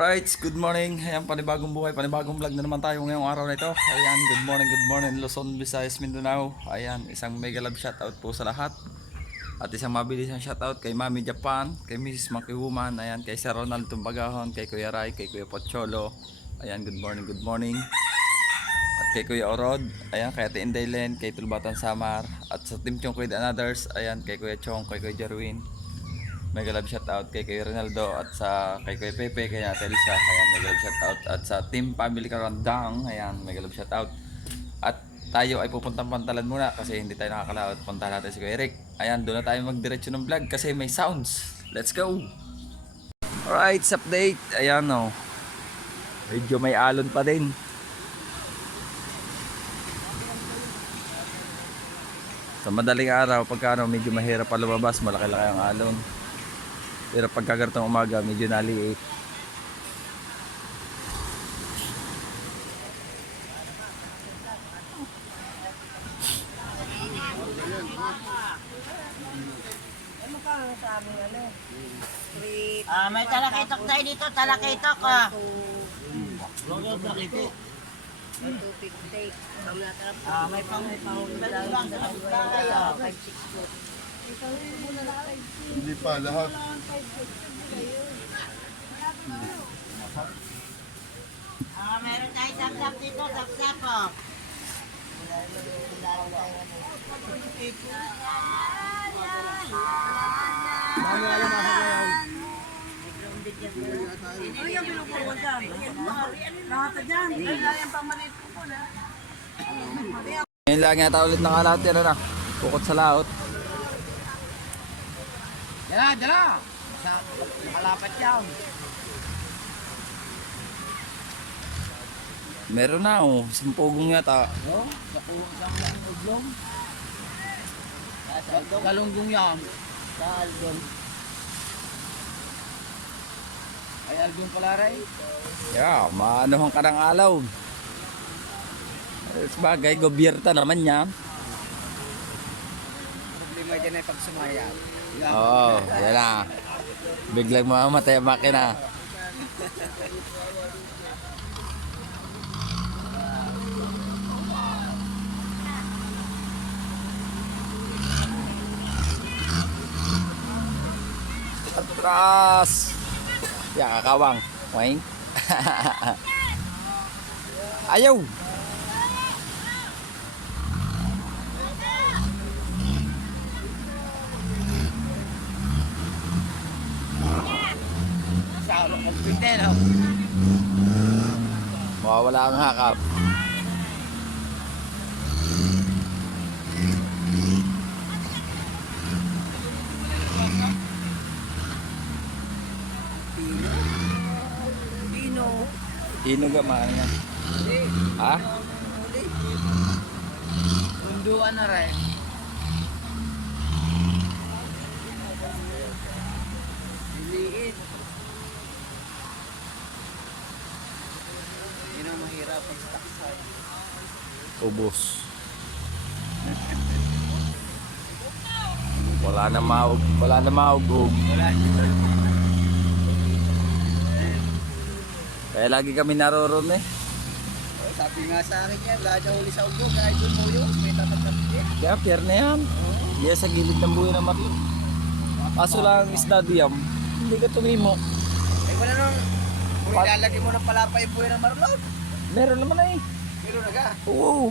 Alright, good morning. Ayan, panibagong buhay, panibagong vlog na naman tayo ngayong araw na ito. Ayan, good morning, Luzon, Visayas, Mindanao. Ayan, isang mega love shoutout po sa lahat. At isang mabilis ang shoutout kay Mami Japan, kay Mrs. Maki Woman, ayan, kay Sir Ronald Tumbagahon, kay Kuya Rai, kay Kuya Pocholo. Ayan, good morning. At kay Kuya Orod, ayan, kay Ate Indaylen, kay Tulbatan Samar. At sa Team Chong Kuya and Others, ayan, kay Kuya Chong, kay Kuya Jerwin. Mega love shoutout kay Kuya Ronaldo at sa kay Kuya Pepe, kay Ate Elsa, ayan, mega love shoutout at sa Team Family Karandang, ayan, mega love shoutout. At tayo ay pupuntang Pantalan muna kasi hindi tayo nakakalaot. Punta natin si Kuya Eric. Ayan, doon na tayo magdiretso ng vlog kasi may sounds. Let's go. Alright, update. Ayan, oh. Medyo may alon pa din. Sa madaling araw, pagka medyo mahirap pa lumabas, malaki-laki ang alon. Pero pagkagartong umaga, medyo naliit. May talakitok tayo dito, talakitok ah. May pang-ulan lang, tayo, 5-6 Hindi pa lahat. meron tayo sapsap dito, sapsap oh. Ngayon lang yata ulit ng alat yan na. Bukod sa laot. Dala! Nakalapat yan. Meron na, oh. Sampugong yata. Sa uglong. Galunggong yan. Sa algon. Ay algon pala rin. Yeah, maanuhan ka ng alaw. Sabagay, gobyerta naman yan. Problema dyan ay pag sumayad. Oo, yan na. Biglang mamamatay ang makina. Atras! Yan, kakawang. Wang. Ayaw! Mawawala ang hakap. Hino ka man yan. Ha? Bunduan na rin. Liit. Yun ang mahirap ang taksay. Ubos. Wala na maug. Wala. Kaya lagi kami naroon eh. Sabi nga sa akin yan, wala na huli sa ugo, kahit doon mo yun, may tatatapit. Kaya pier na yan. Diyan sa gilid ng buhay na marlon. Kaso lang ang isda diyam. Hindi ka tumimo. Eh wala nang, kung ilalagay mo ng palapay buhay ng marlon. Meron naman eh. Meron na ka. Oo.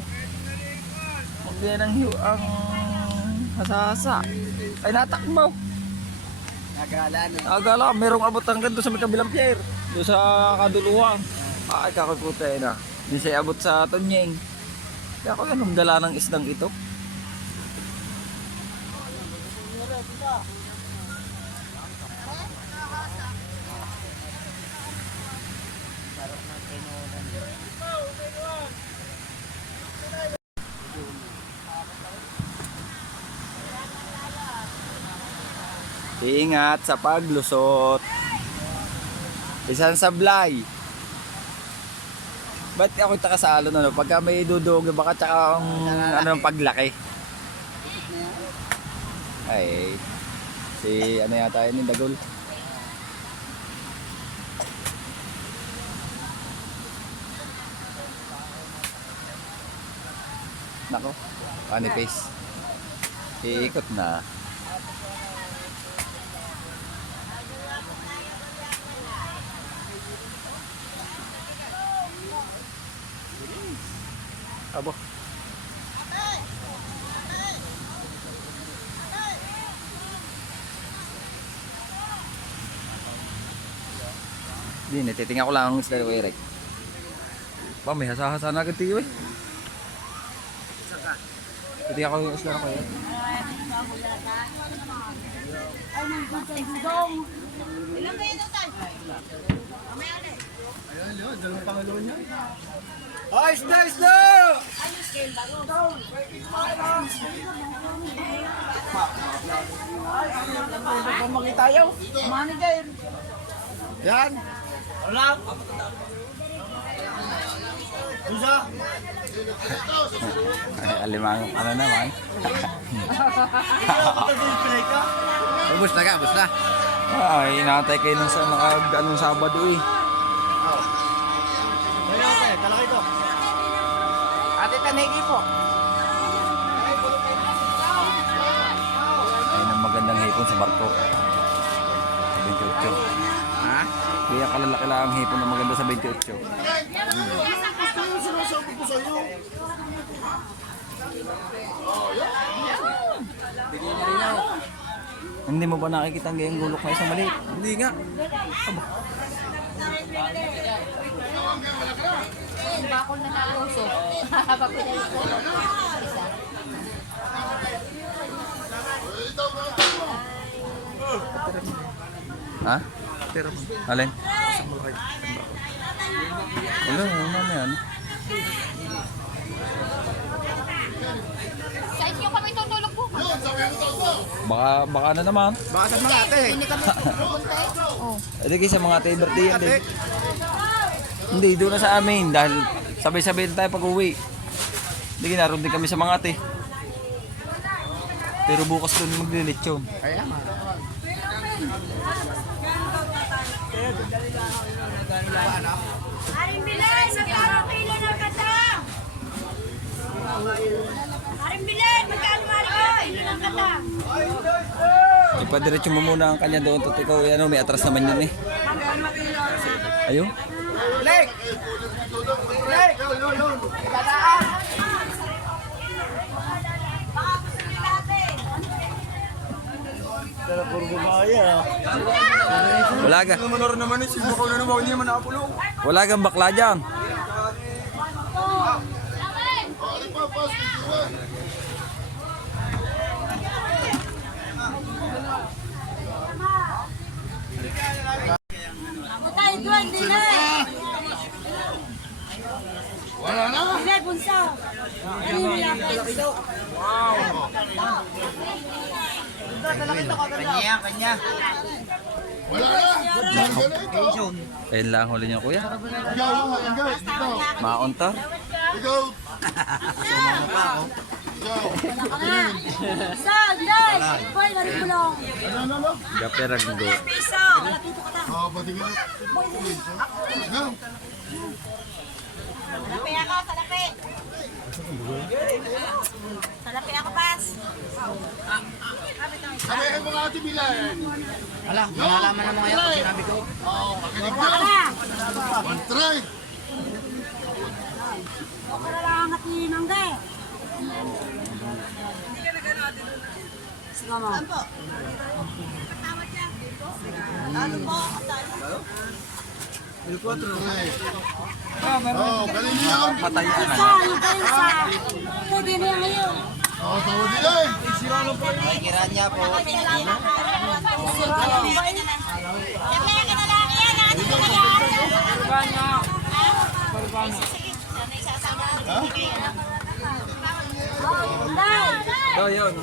Magdiyan ang hasasa. Ay natakbo. Nagala na. Agala, merong abot hanggang doon sa may kabilang pier. Doon sa kaduluhan. Ay, kakaputay na. Hindi siya abot sa Tonyeng. Kaya ako yan, dala ng isdang ito. Ingat sa paglusot. Isang sablay. Ba't ako taka sa alon ano? Pagka may dudog, baka tsaka ang ano, paglaki. Ay, si ano yata yun yung dagol. Nako, panipis. Iikot na. Abo. Hindi, natitinga ko lang ang isla ko, Eric. Pa, may hasa-hasa na agad tiyo eh. Titinga ko yung isla ko, Eric. Ay, isda! Mamaki tayo. Mani kayo. Yan. Wala. Isa. Ay, alimang ano naman. Ubus na ka, ubus na. Ay, inatay kayo nung sa anong Sabado eh. Ate, talakay to. Ate, tanegi po. Ayun ang magandang hipon sa barko. 28. Ha? Kaya kalalaki lang ang hipon na maganda sa 28. Gusto yung sinasabi ko sa'yo. Hindi mo ba nakikita ang gayang gulok na isang maliit? Hindi nga. Bakol na naluso. Papinay ko. Isa. Ha? Alin? Wala, ano na yan? Sa inyo kami tutulog po. Baka na naman. Baka sa mga ate. Hindi kami pupunta eh. Oh. Ito kasi sa mga liberty yan din. Hindi, doon na sa amin dahil sabay-sabay na tayo pag-uwi. Hindi, naroon din kami sa mga ate. Pero bukas doon maglilitsyon. Kaya nga. Aring Bilay, magkano kilo ng katang? Aring Bilay, magkano kilo ng katang? Ipadiretso mo muna ang kanya doon. Tot ikaw, ano, may atras naman yun eh. Ayun. Lek! Lek! Tataan! Wala ka. Manor naman eh, sibukaw na naman, hindi naman nakapulong. Wala kang bakla dyan. Matay, duwan, Bilay! Wala na. Bilay, bunso! Kanya, kanya. Wala na. Hanggang na ito. Ayun lang huli niyo kuya. Ikaw, hanggang. Ito. Maunta. Ikaw. Sag, Bilay! Boy, naripulong! Ano? Gaperagdo. Piso! Oo, patingin. Ikaw. Salapi ako, salapi! Salapi ako, pas! Sabi ay mga ate Bilay. Ala, malalaman na mga yan. Sinabi ko. Oo, makinig Baka ka. na! One try. Baka na lang ang natinang de! Sige mo. Oo, kanina yan. Patayan na. Isa, yung kayo sa... Pwede na yan ngayon. Oo, sawa Bilay. May kiranya po. So yun.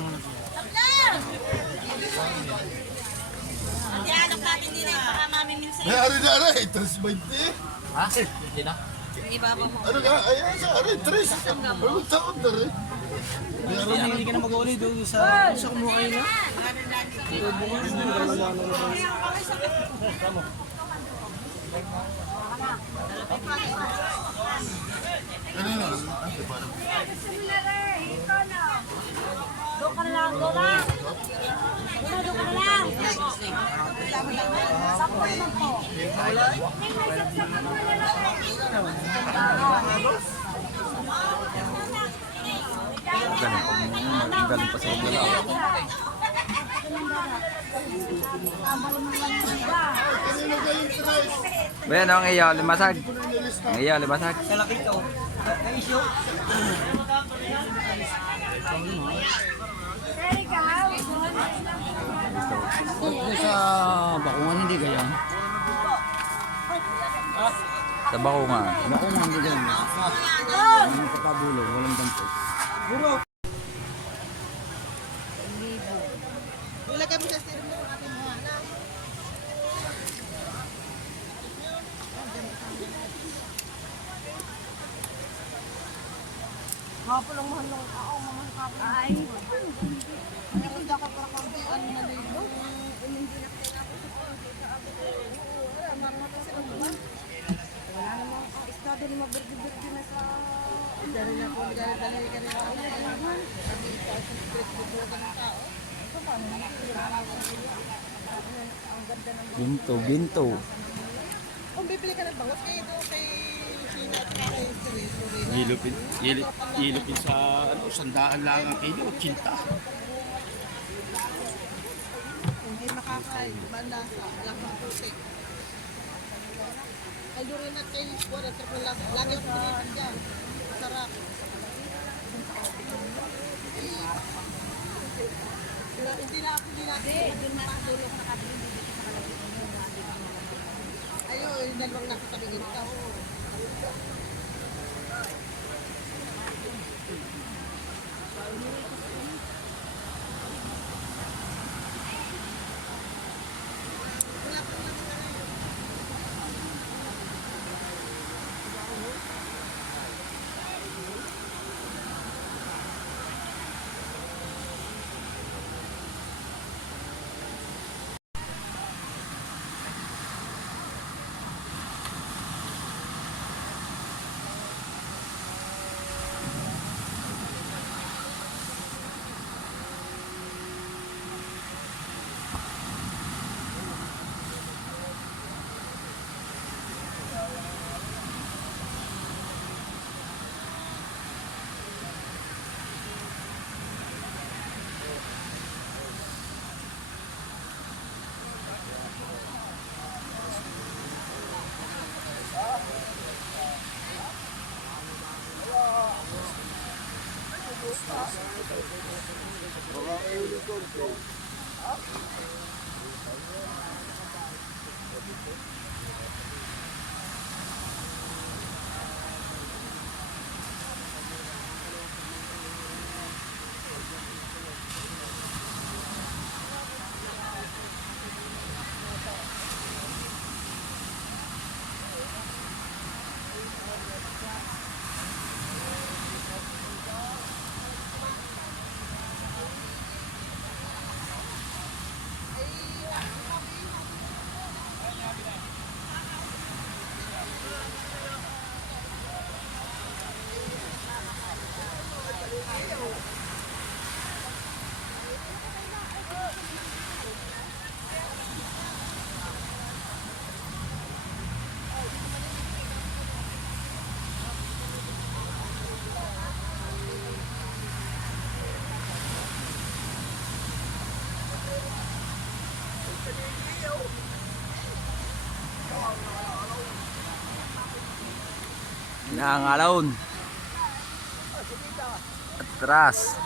May ari na ari. 320. Ha? Hindi na. Ano ka? Ayan sa ari. 3. Ano taon na rin? Hindi ka na mag-uli doon sa kumuha na. Kanina. Doon ka na lang, doon lang. Doon ka na lang. Sakto naman po. Galing pa sa wala. Ben, ang iyo, limasag. Ang iyo, limasag. Sa bakungan hindi kaya. Sa bako nga. Bakungan hindi kaya. Ang pagkabulo, walang dampo. Ginto, ginto. Ilupin sa ano, sandaan lang ang kilo, 80. Hindi makakaibanda sa lakang puti. Ay, doon rin natin yung squad at lagi ako pinipin dyan. Masarap. Hindi na ako dinati. Doon makatulog na kami dito sa kalapit mo. Ayun, yung dalawang nakatabigin ka. Nangalon. Atras.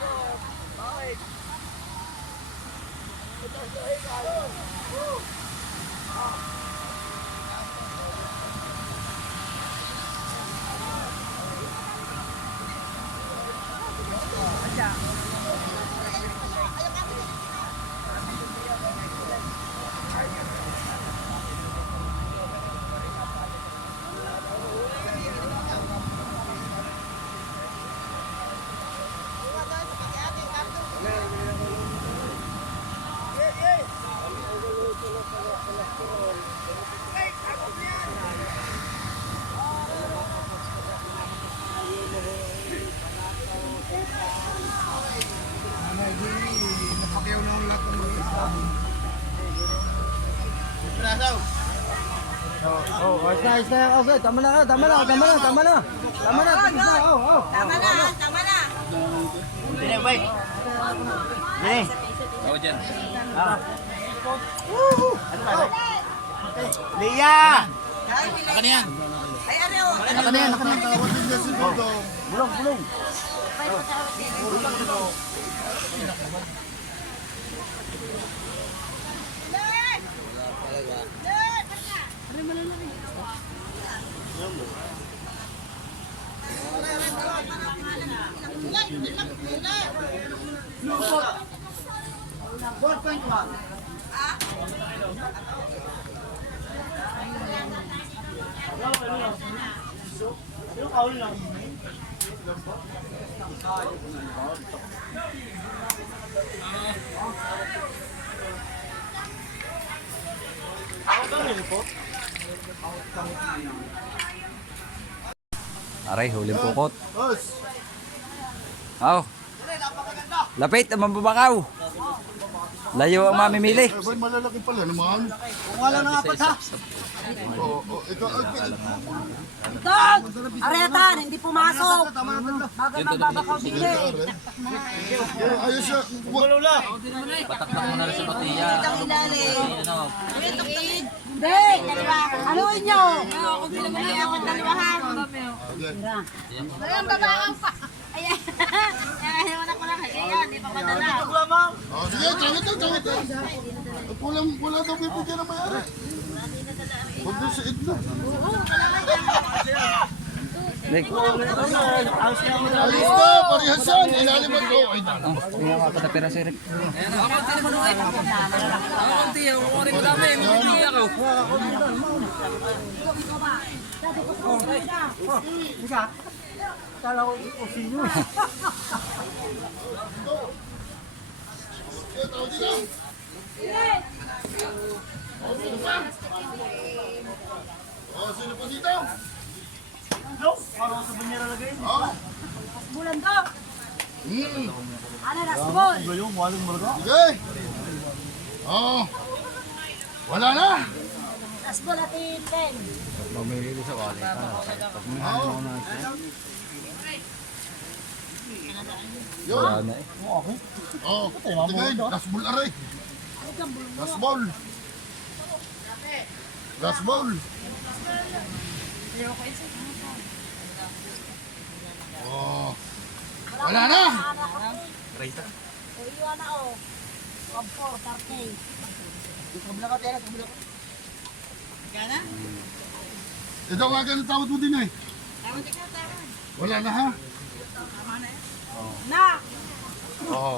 Tama na. Tama na, tama na. Ako dyan. Lia! Ako na yan. Ay, ano? Bulong. Aray, huling pukot. Boss, Aw. Lapit ang mambabakaw. Layo ang mamimili. boy, malalaki pala naman. Kung wala na apat ha. Ito, Dog! Aretan, hindi pumasok. Bakit magbabakaw bigli? ayos siya. Pataktak mo na rin sa batiya. Ang ilalim. Hindi, dalawa. Haluin nyo. Kung dalawahan. Ayan, babakang pa. Ayan. Ayan, wala ko lang. Ayan, hindi pa madala. Sige, tawit lang. Wala daw bibigyan na mayari. Huwag na sa idlo. Nek. Ayos na, parehas yan. Ilalim at oh, ay Oh, tingnan ko kada pera si Rick. Oh, sino pa dito? Bulan dog. Ano, rasbol. Sige. Oh. Wala na. Rasbol at itin. Mamili sa wallet. Yun. Wala na eh. Oh, tingay. Gasbol aray. Gasbol. Gasbol. Oh. Wala na. O, iwan na o. Kampo, tartay. Ito nga ganun tawad mo din eh. Wala na ha? Na! Oo.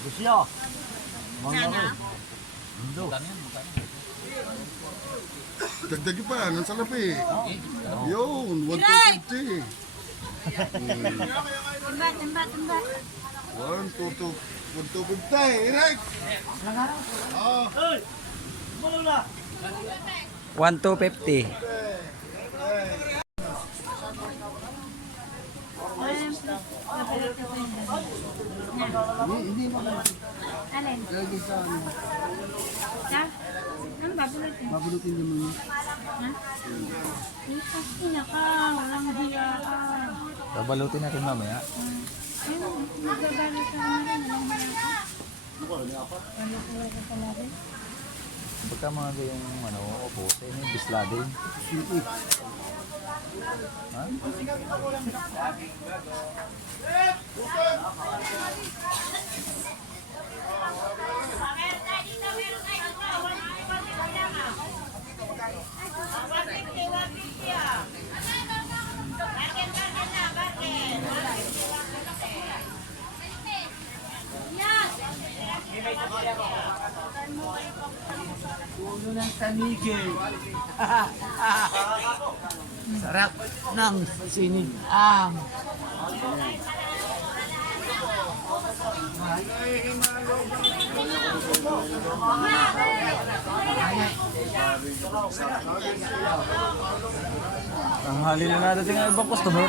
Lucia. Dagdagi pa, nang salapi. Yun, 1,250. Timbat. 1,250. Irek! Oh. 1,250. Alin? Ha? Ano babulutin? Mabulutin naman. Ina ka, walang hiya ka. Babalutin natin mamaya. Ayun, magbabalot ka na rin, walang hiya ka. Wala ka pala rin. Pagka mga gayong ano, opo, sa'yo yung bisla din. Ha? Ulo ng tanigay. Sarap ng sinigang. Ang hali na natin ng ibang customer.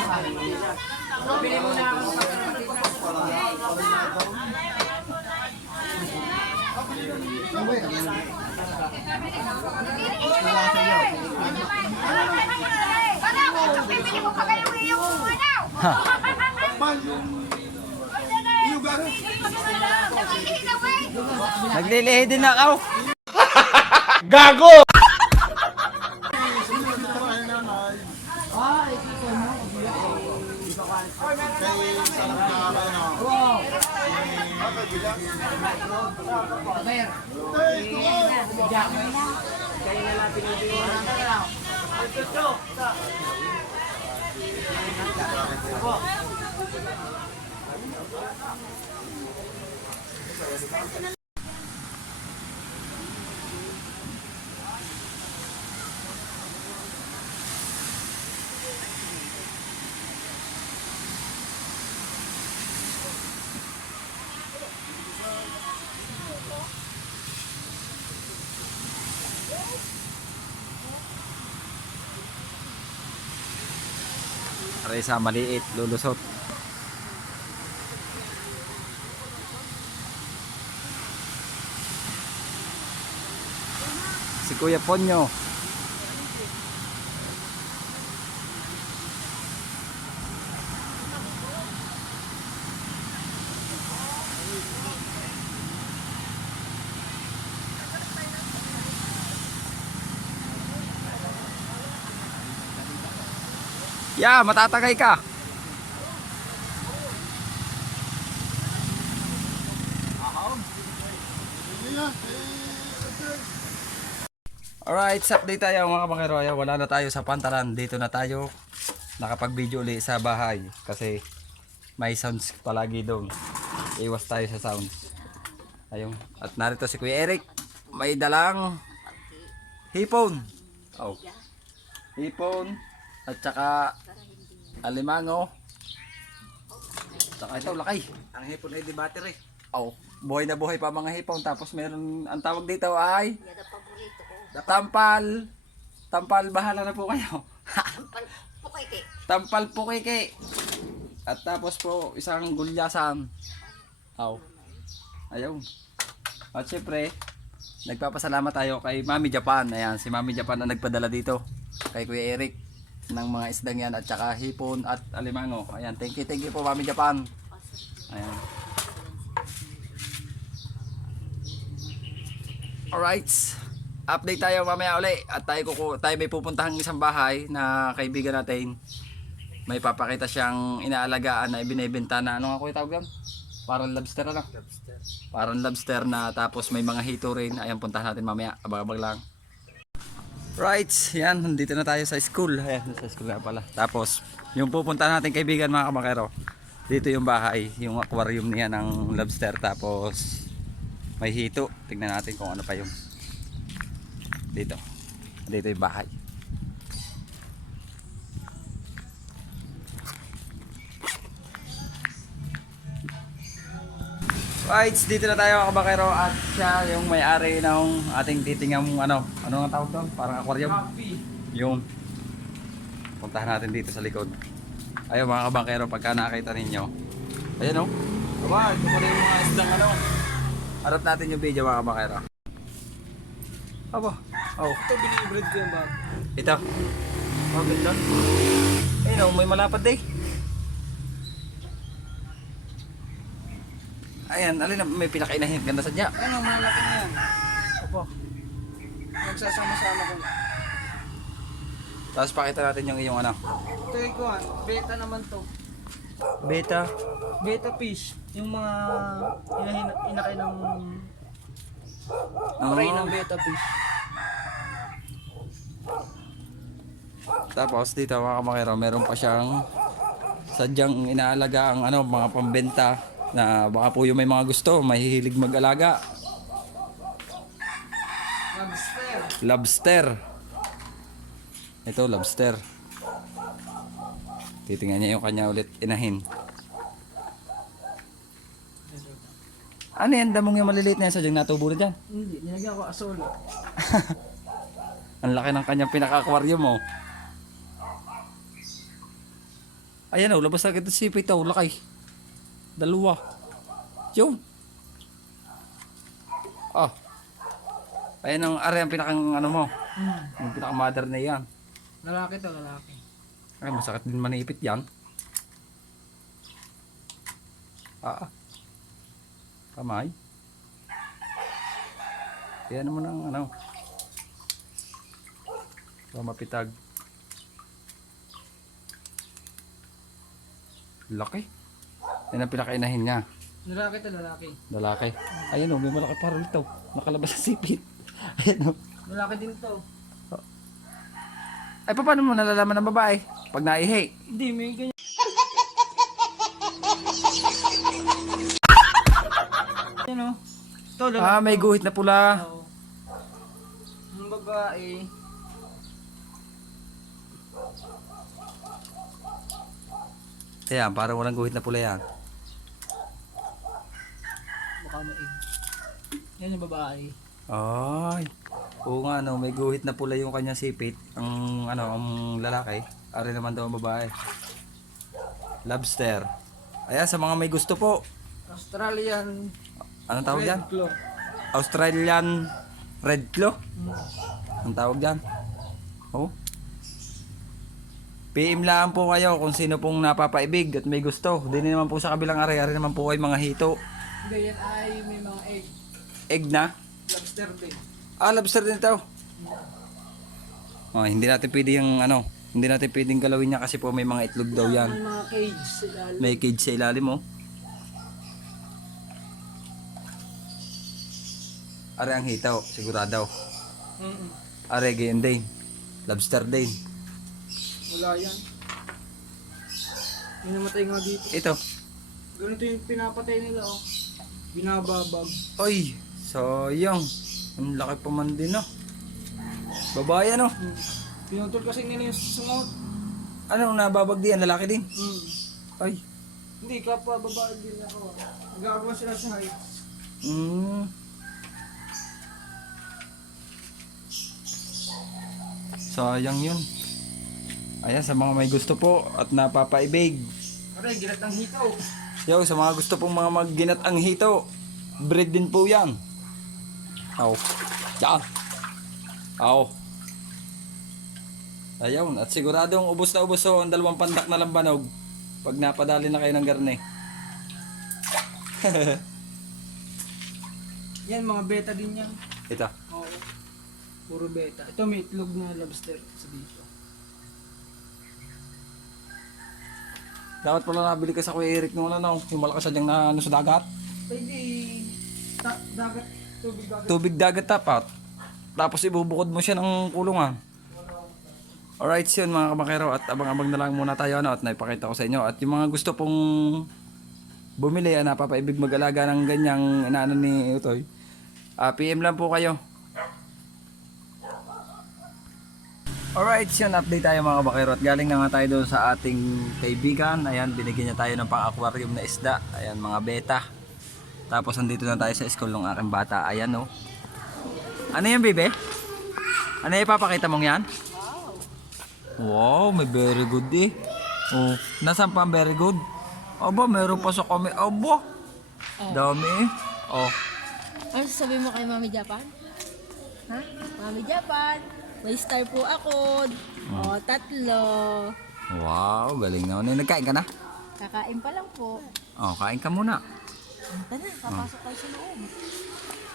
Wala ko, bibili mo pa kayo yung ano. Man, yung gano'n. Naglihinaw eh. Naglilihi din na ako. Para isa maliit, lulusot. Si Kuya Ponyo. Yeah, matatagay ka. Alright, update tayo mga kabakiroya. Wala na tayo sa pantalan. Dito na tayo. Nakapag-video ulit sa bahay. Kasi may sounds palagi doon. Iwas tayo sa sounds. Ayun. At narito si Kuya Eric. May dalang hipon. Oh. Hipon. At saka alimango. Saka ito, lakay. Ang hipon ay di battery. Oh, buhay na buhay pa mga hipon. Tapos meron, ang tawag dito ay tampal. Tampal, bahala na po kayo. Tampal pukiki. At tapos po, isang gulyasan. Oh. Ayun. At syempre, nagpapasalamat tayo kay Mami Japan. Ayan, si Mami Japan na nagpadala dito. Kay Kuya Eric. Ng mga isdang yan at saka hipon at alimango. Ayan, thank you po Mami Japan. Ayan. Alright. Update tayo mamaya uli at tayo may pupuntahang isang bahay na kaibigan natin. May papakita siyang inaalagaan na ibinebenta na ano nga ko itawag yan? Parang lobster ano? Parang lobster na tapos may mga hito rin. Ayan, puntahan natin mamaya. Abang-abang lang. Right, yan, nandito na tayo sa school. Ayan, sa school na pala. Tapos, yung pupuntahan natin kaibigan mga kamakero. Dito yung bahay, yung aquarium niya ng lobster. Tapos, may hito. Tignan natin kung ano pa yung dito. Dito yung bahay. Right, dito na tayo mga kabakero at siya yung may-ari ng ating titingang ano ang tawag doon? Parang aquarium. Yung puntahan natin dito sa likod. Ayun mga kabakero, pagka nakita ninyo. Ayun oh. Aba, ito pala yung mga isdang ano. Harap natin yung video mga kabakero. Aba, oh. Ito, binibread ko yung bag. Ito. Oh, ganda. Ayun oh, may malapad eh. Ayan, alin na may pinakainahin. Ganda sadya. Ano, malaki na yan. Opo. Nagsasama-sama ko. Tapos pakita natin yung iyong ano. Ito yung kuhan. Beta naman to. Beta. Beta fish. Yung mga inakay ng Aray ng beta fish. Tapos dito mga kamakero, meron pa siyang sadyang inaalaga ang ano, mga pambenta na baka po yung may mga gusto, mahihilig mag-alaga. Lobster. Lobster. Ito, lobster. Titingnan niya yung kanya ulit inahin. Ano yan? Damong yung maliliit na yan, sadyang natubo na dyan. Hindi, nilagyan ko asola. Ang laki ng kanyang pinaka-aquarium mo. Ayan o, labas agad ang sipit o, laki. Dalawa. Yun. Ah. Ayan ang are ang pinakang ano mo. Yung pinaka-mother na yan. Lalaki to, lalaki. Ay, masakit din manipit yan. Kamay. Kaya naman ang ano. Mapitag. Laki. Yan ang pinakainahin niya. Lalaki to, lalaki. Lalaki. Ayan o, may malaki parol ito. Nakalabas sa sipit. Ayan o. Lalaki din to. Ay, paano mo nalalaman ng babae? Pag naihi. Hindi, may ganyan. Ano? To, lalaki. May guhit na pula. Oo. Yung babae. Ayan, parang walang guhit na pula yan. Baka maig. Yan yung babae. Ay. Oo nga, no, may guhit na pula yung kanyang sipit. Ang, ano, ang lalaki. Ari naman daw ang babae. Lobster. Ayan, sa mga may gusto po. Australian Anong tawag dyan? Claw. Australian Red Claw? Ang tawag dyan? Oh. PM lang po kayo kung sino pong napapaibig at may gusto. Di naman po sa kabilang ari-ari naman po ay mga hito. Hindi, yan ay may mga egg. Egg na? Lobster din. Lobster din ito. Oh, hindi natin pwede yung ano, hindi natin pwedeng galawin niya kasi po may mga itlog daw yan. May mga cage sila. May cage sa ilalim mo. Are ang hitaw, sigurado. Are gayon din. Lobster din. Wala yan. Yung namatay nga dito. Ito. Ganito yung pinapatay nila oh. Binababag. Oy, sayang. Ang laki pa man din no. Babae ano? Pinutol kasi nila yung sungot. Anong nababag diyan? Lalaki din? Ay. Hindi, kapwa babae din ako. Nagagawa sila sa height. Sayang yun. Ayan, sa mga may gusto po at napapaibig. Aray, gilat ng hikaw. Yo, sa mga gusto pong mga magginat ang hito, breed din po yan. Aw. Yan. Aw. Ayun, at siguradong ubos na ubos ho ang dalawang pandak na lambanog pag napadali na kayo ng garne. Yan, mga beta din yan. Ito. Oo. Puro beta. Ito may itlog na lobster sa dito. Dapat pala nabili ka sa Kuya Eric nung ano, yung malakas sadyang na ano sa dagat. Pwede, dagat, tubig dagat. Tubig dagat tapat. Tapos ibubukod mo siya ng kulungan. Alright, so yun mga kamakero, at abang-abang na lang muna tayo ano, at naipakita ko sa inyo. At yung mga gusto pong bumili, napapaibig mag-alaga ng ganyang inaano ni Utoy, PM lang po kayo. Alright, so yun, update tayo mga kabakero, at galing na nga tayo doon sa ating kaibigan. Ayan, binigyan niya tayo ng pang-aquarium na isda. Ayan, mga beta. Tapos andito na tayo sa school ng aking bata. Ayan oh. Ano yan, bebe? Ano yung ipapakita mong yan? Wow, may very good eh. Oh, nasaan pa ang very good? Aba, meron pa sa kami. Aba, dami eh. Oh, Ano sasabihin mo kay Mami Japan? Ha? Mami Japan, may star po ako. O, 3. wow, galing naman. Nagkain ka na? Kakain pa lang po. Oh, kain ka muna. Punta na, papasok tayo sa loob.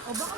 O baka